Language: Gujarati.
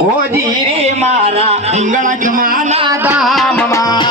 હોજી રે મારા રીંગણ જમાના દામમાં